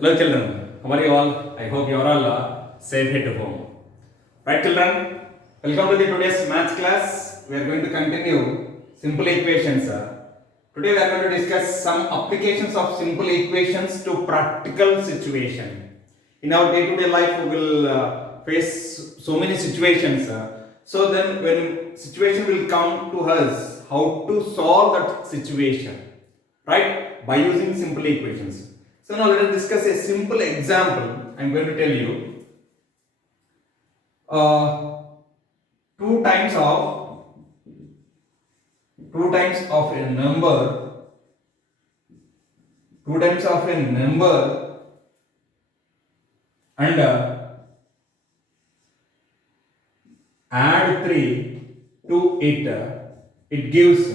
Hello children, how are you all? I hope you are all safe at home. Right children, welcome to the today's maths class. We are going to continue simple equations. Today we are going to discuss some applications of simple equations to practical situation. In our day-to-day life we will face so many situations. So then when situation will come to us, how to solve that situation, right? By using simple equations. So now let us discuss a simple example. I am going to tell you. Uh, 2 times of 2 times of a number 2 times of a number and add 3 to it, it gives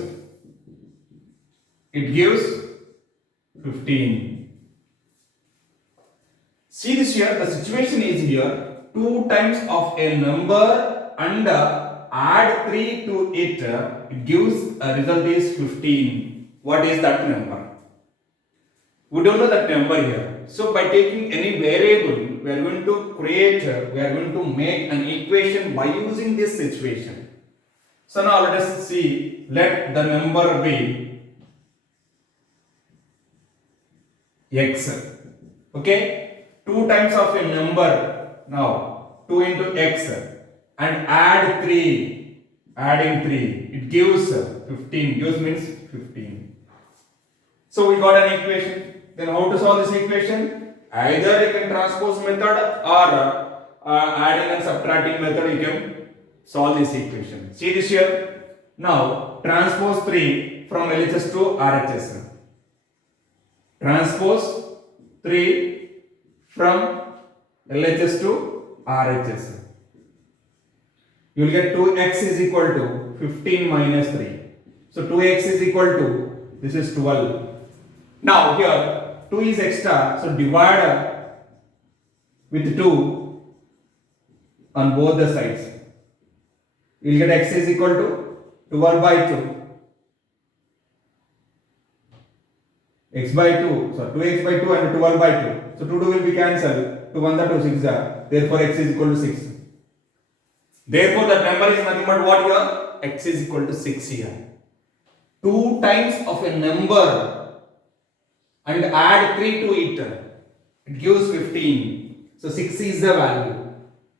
15. See this here, the situation is here 2 times of a number and add 3 to it, it gives a result is 15. What is that number? We don't know that number here. So by taking any variable, we are going to make an equation by using this situation. So now let us see, let the number be x. Okay? 2 times of a number, now 2 into x and add 3, adding 3, it gives 15, gives means 15. So we got an equation. Then how to solve this equation? Either you can transpose method or adding and subtracting method you can solve this equation. See this here. Now transpose 3 from LHS to RHS. Transpose 3 from LHS to RHS. You will get 2x is equal to 15 minus 3. So 2x is equal to, this is 12. Now here 2 is extra, so divide with 2 on both the sides. You will get x is equal to 12 by 2. X by 2, so 2x by 2 and 12 by 2. So 2 will be cancelled. 2 1 2 6. Therefore x is equal to 6. Therefore that number is nothing but what here? X is equal to 6 here. 2 times of a number and add 3 to it, it gives 15. So 6 is the value.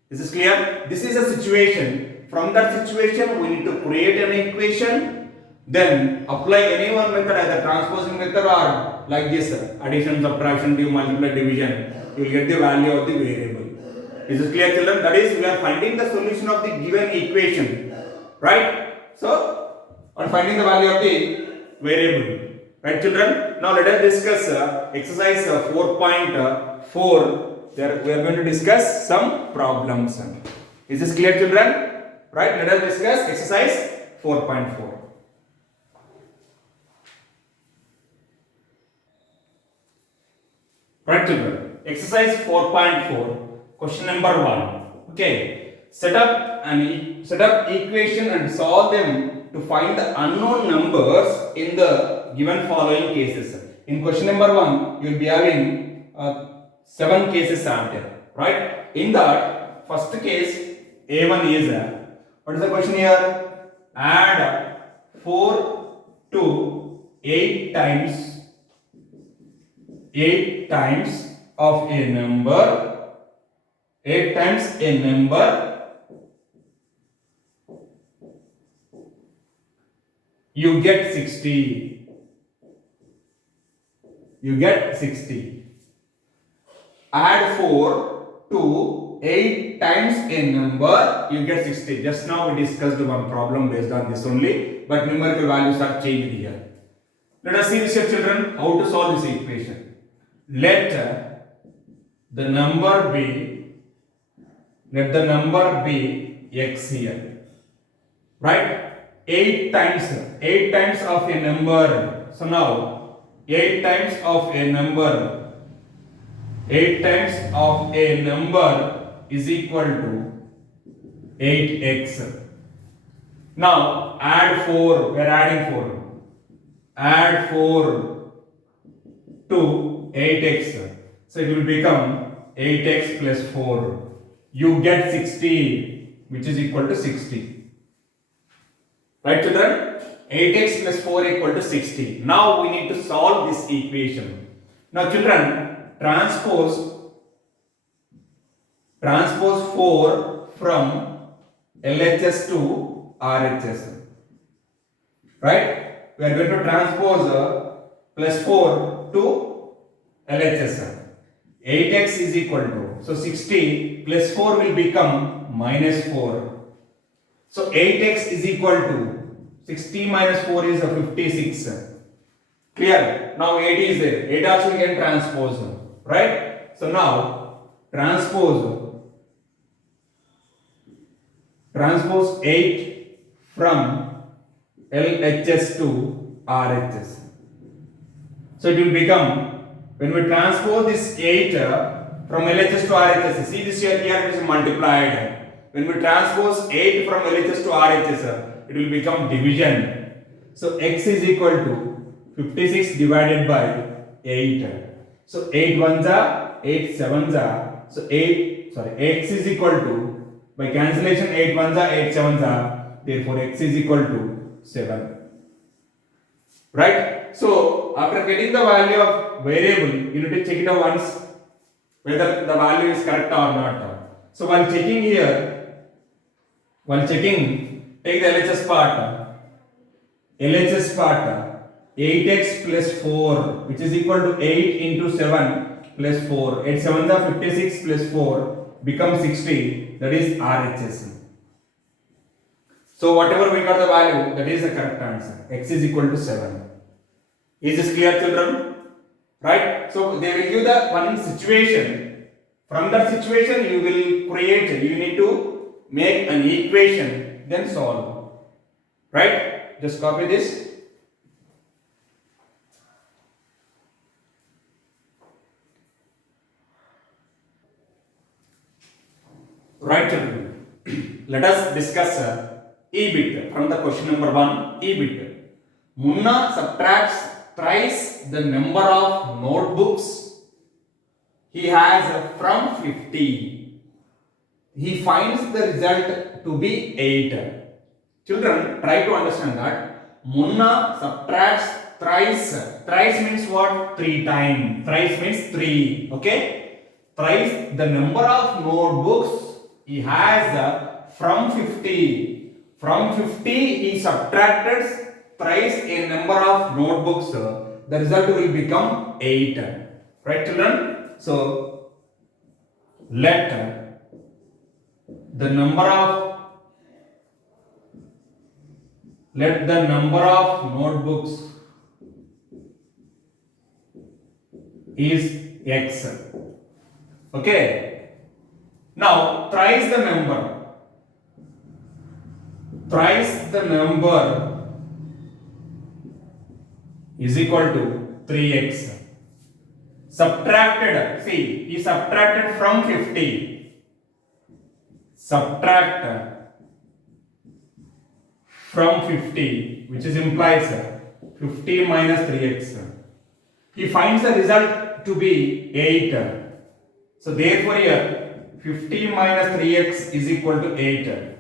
This is clear? This is a situation. From that situation we need to create an equation. Then apply any one method, either transposing method or like this, addition, subtraction, multiply, division. You will get the value of the variable. Is this clear children? That is, we are finding the solution of the given equation. Right? So, on finding the value of the variable. Right children? Now let us discuss exercise 4.4. There we are going to discuss some problems. Is this clear children? Right? Let us discuss exercise 4.4. Right children, exercise 4.4, question number 1. Okay, set up equation and solve them to find the unknown numbers in the given following cases. In question number 1, you will be having 7 cases are there. Right? In that first case, A1 is what is the question here? Add 4 to 8 times of a number, 8 times a number, you get 60. You get 60. Add 4 to 8 times a number, you get 60. Just now we discussed one problem based on this only, but numerical values are changed here. Let us see this here children, how to solve this equation. Let the number be x here, right? 8 times of a number. So now 8 times of a number is equal to 8x. Now add 4. We are adding 4. Add 4 to 8x. So it will become 8x plus 4. You get 60, which is equal to 60. Right, children? 8x plus 4 equal to 60. Now we need to solve this equation. Now, children, transpose 4 from LHS to RHS. Right? We are going to transpose plus 4 to LHS. 8x is equal to, so 60 plus 4 will become minus 4. So 8x is equal to 60 minus 4 is 56. Clear? Now 8 is there. 8 also we can transpose. Right? So now transpose 8 from LHS to RHS. So it will become, when we transpose this 8 from LHS to RHS, see this here it is multiplied. When we transpose 8 from LHS to RHS, it will become division. So x is equal to 56 divided by 8. So 8 ones are 8 sevens are. So x is equal to, by cancellation 8 ones are 8 sevens are. Therefore x is equal to 7. Right? So after getting the value of variable, you need to check it out once whether the value is correct or not. So while checking here, take the LHS part. LHS part 8x plus 4, which is equal to 8 into 7 plus 4. 8 7 are 56 plus 4 becomes 60. That is RHS. So whatever we got the value, that is the correct answer. X is equal to 7. Is this clear, children? Right? So they will give the one situation. From that situation you will create, you need to make an equation, then solve. Right? Just copy this. Right, children. Let us discuss EBIT from the question number 1. EBIT. Munna subtracts thrice the number of notebooks he has from 50. He finds the result to be 8. Children, try to understand that. Munna subtracts thrice. Thrice means what? 3 times. Thrice means 3. Okay? Thrice the number of notebooks he has from 50. From 50 he subtracted thrice a number of notebooks. The result will become 8. Right, children? So let the number of notebooks is X. Okay. Now thrice the number is equal to 3x. Subtracted, see, he subtracted from 50. Subtract from 50, which is implies 50 minus 3x. He finds the result to be 8. So therefore here 50 minus 3x is equal to 8.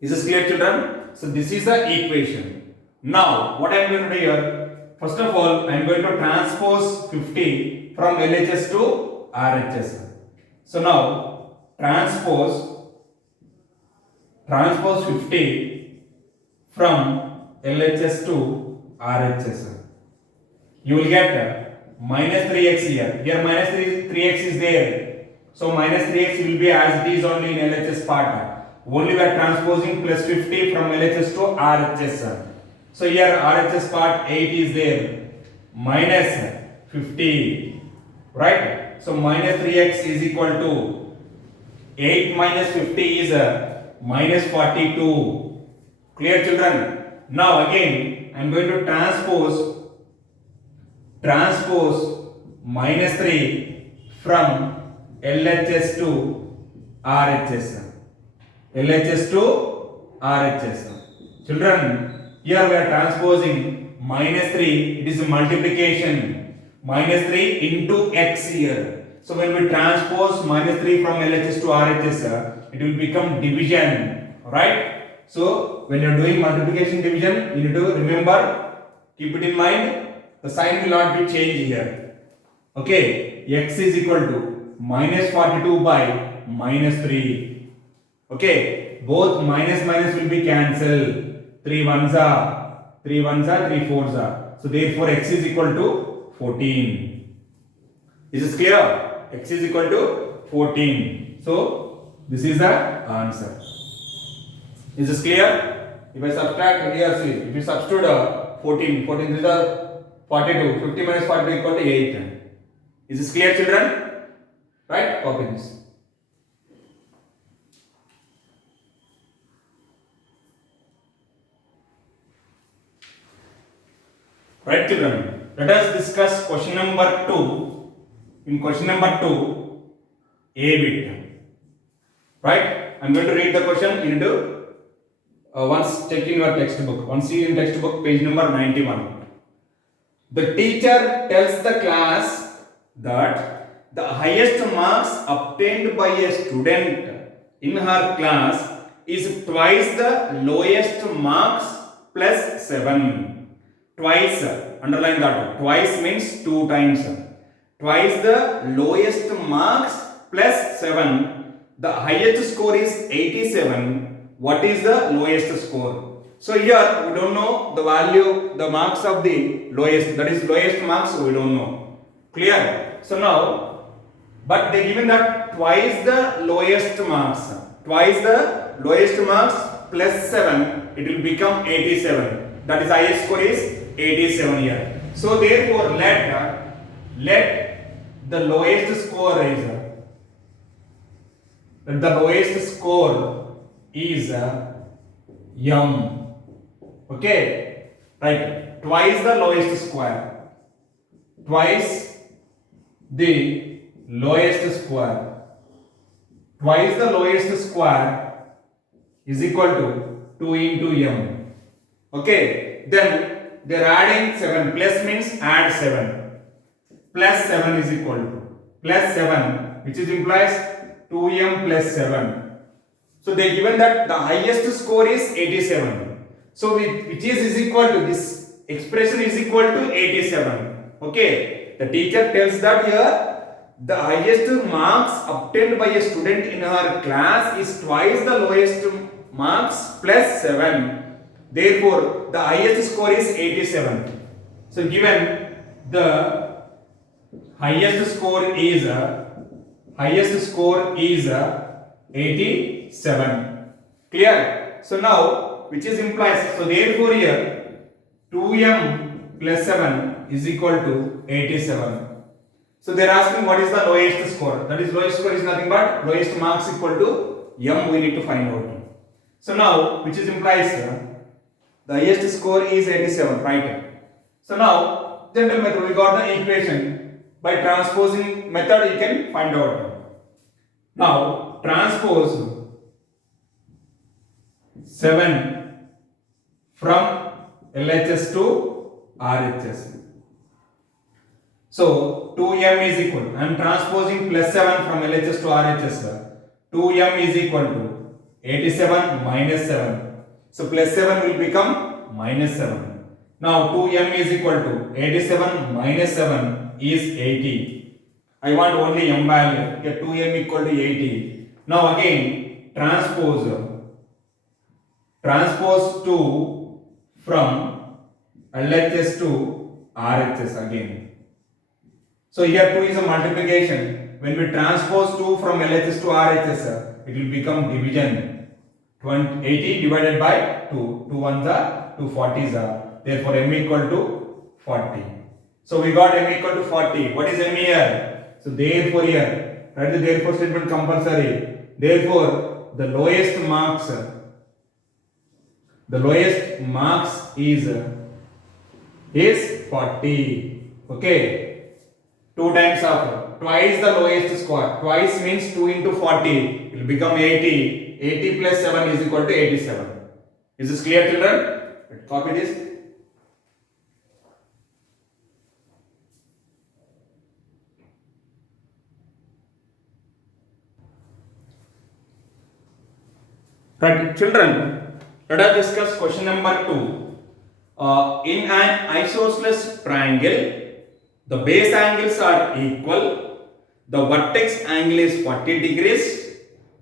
Is this clear, children? So this is the equation. Now what I am going to do here, first of all I am going to transpose 50 from LHS to RHS. So now transpose 50 from LHS to RHS. You will get minus 3x here. Here minus 3x is there. So minus 3x will be as it is only in LHS part. Only we are transposing plus 50 from LHS to RHS. So here RHS part 8 is there. Minus 50. Right? So minus 3x is equal to 8 minus 50 is minus 42. Clear, children? Now again I am going to transpose minus 3 from LHS to RHS. LHS to RHS. Children, here we are transposing minus 3, it is a multiplication. minus 3 into x here. So when we transpose minus 3 from LHS to RHS, it will become division, right? So when you are doing multiplication division, you need to remember, keep it in mind, the sign will not be changed here. Okay, x is equal to minus 42 by minus 3. Okay, both minus minus will be cancelled. 3 ones are 3 4s are. So therefore x is equal to 14. Is this clear? X is equal to 14. So this is the answer. Is this clear? If I subtract here, see, if you substitute 14 is the 42. 50 minus 42 equal to 8. Is this clear, children? Right? Copy this. Right, children? Let us discuss question number 2. In question number 2, A bit. Right? I am going to read the question. You need to once check in your textbook. Once see in textbook, page number 91. The teacher tells the class that the highest marks obtained by a student in her class is twice the lowest marks plus 7. Twice, underline that. Twice means 2 times. Twice the lowest marks plus 7. The highest score is 87. What is the lowest score? So here we don't know the value, the marks of the lowest. That is lowest marks we don't know. Clear? So now, but they given that twice the lowest marks. Twice the lowest marks plus 7. It will become 87. That is highest score is 87 here. So therefore let the lowest score is m. Okay, right? Twice the lowest square. Twice the lowest square. Twice the lowest square is equal to 2 into m. Okay, then they are adding 7. Plus means add 7. Plus 7 is equal to plus 7, which is implies 2m plus 7. So they given that the highest score is 87. So which is equal to this expression is equal to 87. Okay, the teacher tells that here the highest marks obtained by a student in her class is twice the lowest marks plus 7. Therefore, the highest score is 87. So given the highest score is 87. Clear? So now, which is implies, so therefore here 2m plus 7 is equal to 87. So they are asking what is the lowest score. That is lowest score is nothing but lowest marks equal to m we need to find out. So now, which is implies the highest score is 87, right? So now, general method, we got the equation. By transposing method, you can find out. Now, transpose 7 from LHS to RHS. So, 2m is equal. I am transposing plus 7 from LHS to RHS. 2m is equal to 87 minus 7. So, plus 7 will become minus 7. Now, 2m is equal to 87 minus 7 is 80. I want only m value. Get 2m equal to 80. Now again transpose 2 from LHS to RHS again. So here 2 is a multiplication. When we transpose 2 from LHS to RHS, it will become division. 80 divided by 2. 2 ones are 2 40s are. Therefore m equal to 40. So we got m equal to 40. What is m here? So therefore here, write the therefore statement compulsory. Therefore the lowest marks is 40. Okay. 2 times of twice the lowest score. Twice means 2 into 40. It will become 80. 80 plus 7 is equal to 87. Is this clear, children? Copy this. Right, children, let us discuss question number 2. In an isosceles triangle, the base angles are equal. The vertex angle is 40 degrees.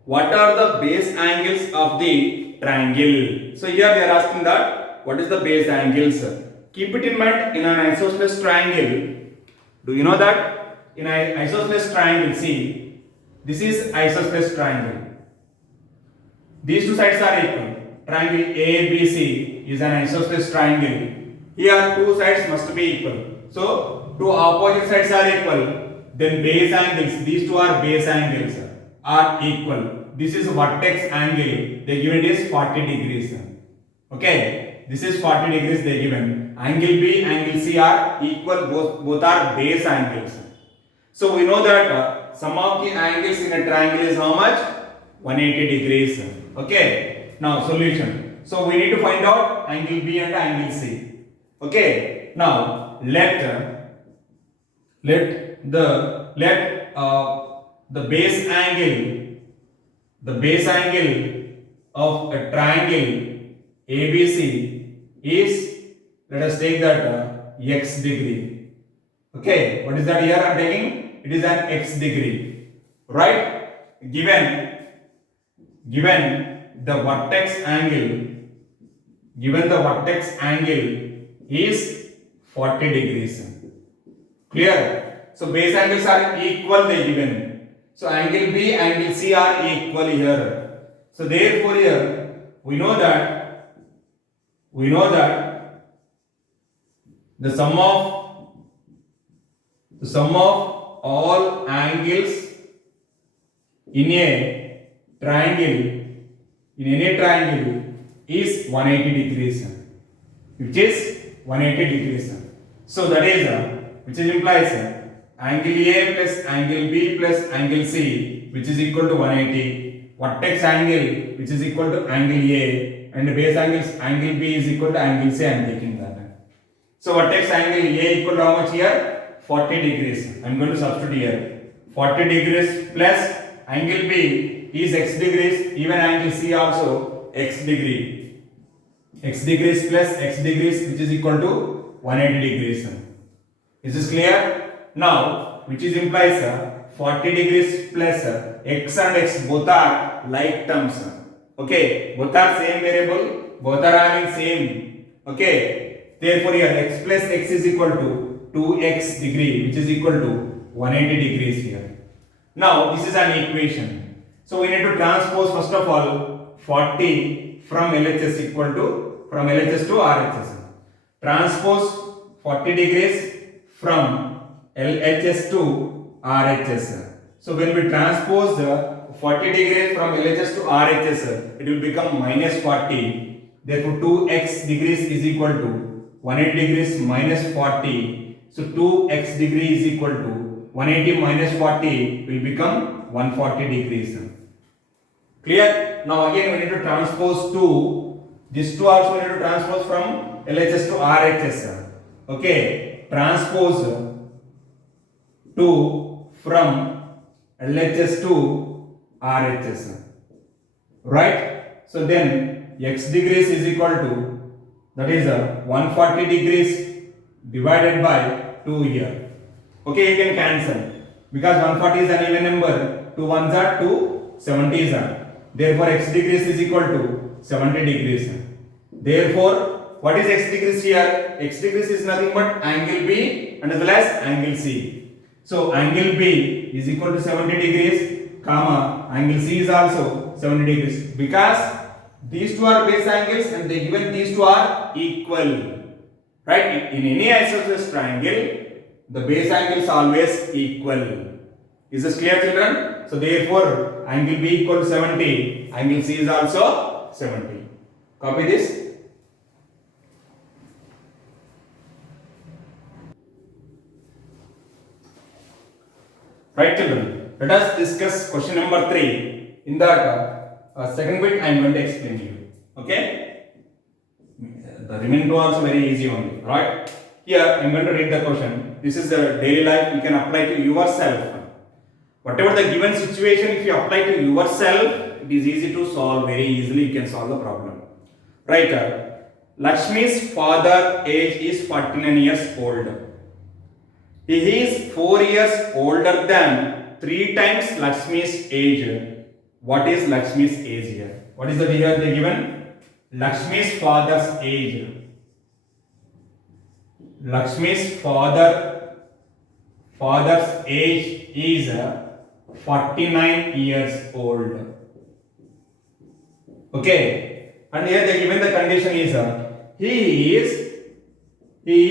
What are the base angles of the triangle? So here they are asking that what is the base angles? Keep it in mind, in an isosceles triangle. Do you know that in an isosceles triangle? See, this is isosceles triangle. These two sides are equal. Triangle ABC is an isosceles triangle. Here two sides must be equal. So two opposite sides are equal. Then base angles, these two are base angles, are equal. This is vertex angle. They given is 40 degrees. Okay. This is 40 degrees they given. Angle B, angle C are equal. Both are base angles. So we know that sum of the angles in a triangle is how much? 180 degrees. Okay. Now solution. So we need to find out angle B and angle C. Okay. Now let the base angle of a triangle ABC is, let us take that x degree. Okay. What is that here I am taking? It is an x degree. Right? Given the vertex angle is 40 degrees. Clear? So base angles are equal they given. So angle B, angle C are equal here. So therefore here we know that the sum of all angles in a triangle, in any triangle, is 180 degrees, which is 180 degrees. So that is which is implies angle A plus angle B plus angle C, which is equal to 180. Vertex angle, which is equal to angle A, and base angles angle B is equal to angle C. I am taking that. So vertex angle A equal to how much here? 40 degrees. I am going to substitute here. 40 degrees plus angle B is x degrees, even angle C also x degree. X degrees plus x degrees, which is equal to 180 degrees. Is this clear? Now, which is implies 40 degrees plus x and x both are like terms. Okay, both are same variable, both are having same. Okay, therefore here x plus x is equal to 2x degree, which is equal to 180 degrees here. Now, this is an equation. So we need to transpose first of all 40 from LHS from LHS to RHS. Transpose 40 degrees from LHS to RHS. So when we transpose 40 degrees from LHS to RHS, it will become minus 40. Therefore 2x degrees is equal to 180 degrees minus 40. So 2x degree is equal to 180 minus 40 will become 140 degrees. Clear? Now again we need to transpose 2. This 2 also we need to transpose from LHS to RHS. Okay. Transpose 2 from LHS to RHS. Right? So then x degrees is equal to, that is 140 degrees divided by 2 here. Okay, you can cancel because 140 is an even number. 2 ones are 2, 70s are. Therefore x degrees is equal to 70 degrees. Therefore, what is x degrees here? X degrees is nothing but angle B and as well as angle C. So angle B is equal to 70 degrees, comma angle C is also 70 degrees, because these two are base angles and they given these two are equal. Right? In any isosceles triangle, the base angles always equal. Is this clear, children? So therefore angle B equal to 70, angle C is also 70. Copy this. Right, children? Let us discuss question number 3. In that second bit, I am going to explain to you. Okay? The remaining two also very easy only. Right? Here I am going to read the question. This is the daily life you can apply to yourself. Whatever the given situation, if you apply to yourself, it is easy to solve, very easily you can solve the problem. Right, Lakshmi's father age is 49 years old. He is 4 years older than 3 times Lakshmi's age. What is Lakshmi's age here? What is the figure they given? Lakshmi's father's age. Lakshmi's father's age is 49 years old. Okay, and here they given the condition is he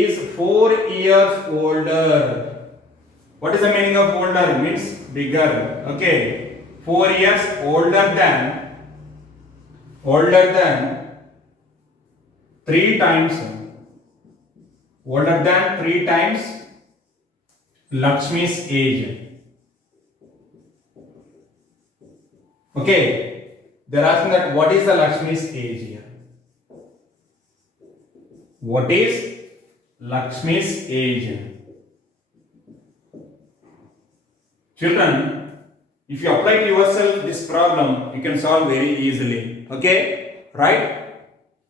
is 4 years older. What is the meaning of older? It means bigger. Okay, 4 years older than 3 times Lakshmi's age. Okay, they are asking that what is the Lakshmi's age here? What is Lakshmi's age? Children, if you apply to yourself this problem, you can solve very easily. Okay, right?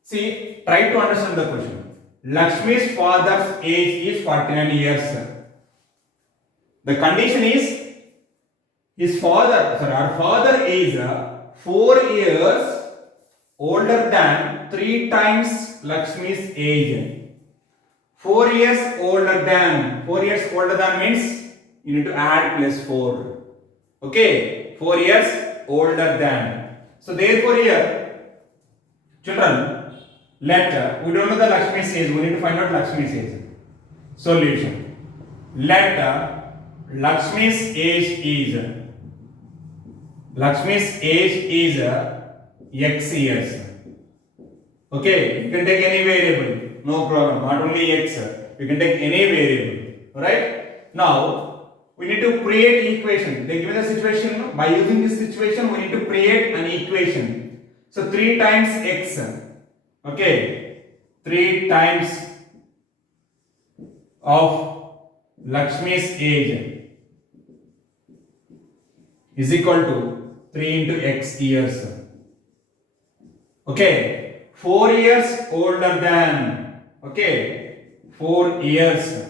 See, try to understand the question. Lakshmi's father's age is 49 years. The condition is her father is 4 years older than 3 times Lakshmi's age. 4 years older than means you need to add plus 4. Okay, 4 years older than. So therefore here, children, let we don't know the Lakshmi's age. We need to find out Lakshmi's age. Solution. Let Lakshmi's age is x years. Okay, you can take any variable, no problem. Not only x, you can take any variable. Right? Now we need to create equation. They given a situation. By using this situation, we need to create an equation. So 3 times x. Okay, 3 times of Lakshmi's age is equal to 3 into x years. Okay, 4 years older than. Okay, 4 years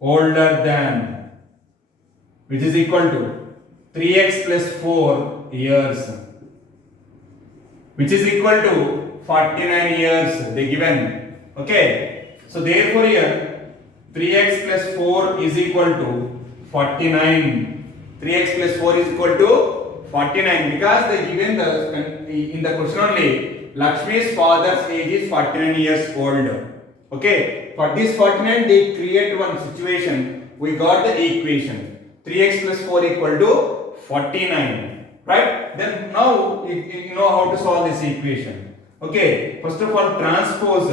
older than, which is equal to 3x plus 4 years, which is equal to 49 years they given. Okay, so therefore here 3x plus 4 is equal to 49. 3x plus 4 is equal to 49 because they given in the question only Lakshmi's father's age is 49 years old. Okay, for this 49 they create one situation. We got the equation 3x plus 4 equal to 49. Right? Then now you know how to solve this equation. Okay, first of all transpose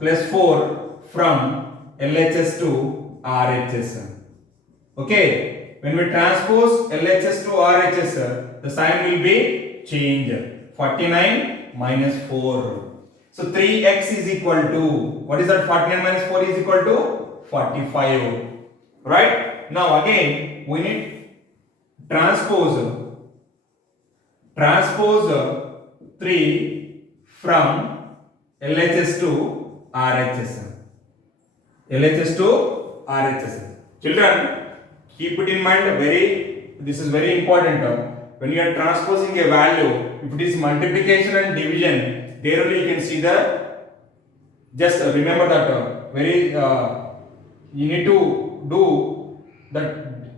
plus 4 from LHS to RHS. Okay, when we transpose LHS to RHS, the sign will be changed. 49 minus 4. So 3x is equal to, what is that? 49 minus 4 is equal to 45. Right? Now again, we need transpose 3 from LHS to RHS. LHS to RHS. Children, keep it in mind, this is very important. When you are transposing a value, if it is multiplication and division, there only you can see just remember that you need to do that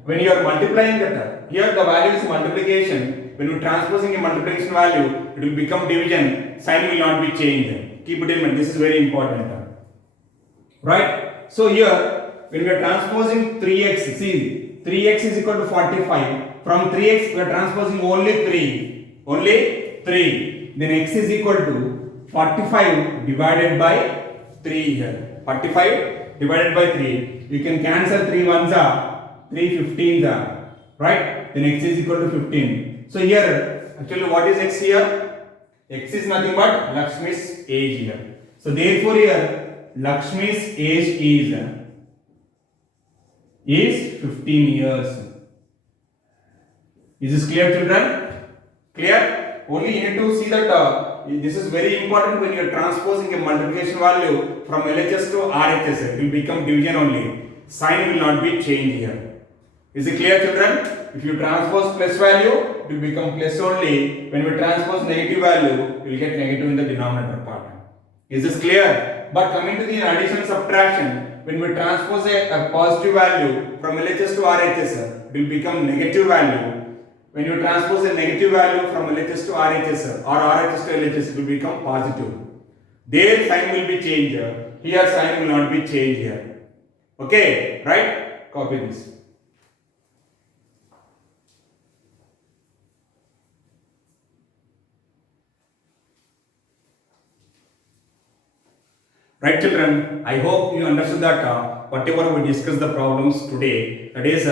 when you are multiplying that, here the value is multiplication. When you are transposing a multiplication value, it will become division, sign will not be changed. Keep it in mind, this is very important. Right? So here, when we are transposing 3x, see 3x is equal to 45. From 3x we are transposing only 3. Then x is equal to 45 divided by 3 here. 45 divided by 3. You can cancel 3 ones are 3 15s are. Right? Then x is equal to 15. So here actually what is x here? X is nothing but Lakshmi's age here. So therefore here Lakshmi's age is 15 years. Is this clear, children? Clear? Only you need to see that this is very important when you are transposing a multiplication value from LHS to RHS. It will become division only. Sign will not be changed here. Is it clear, children? If you transpose plus value, it will become plus only. When we transpose negative value, you will get negative in the denominator part. Is this clear? But coming to the addition subtraction, when we transpose a positive value from LHS to RHS, it will become negative value. When you transpose a negative value from LHS to RHS or RHS to LHS, it will become positive. Their sign will be changed. Here sign will not be changed here. Okay, right? Copy this. Right, children, I hope you understood that whatever we discussed the problems today, that is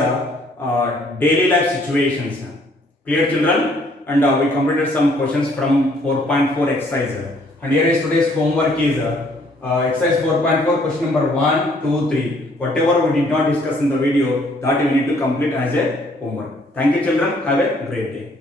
daily life situations. Clear, children? And we completed some questions from 4.4 exercise. And here is today's homework is exercise 4.4 question number 1, 2, 3. Whatever we did not discuss in the video, that you need to complete as a homework. Thank you, children. Have a great day.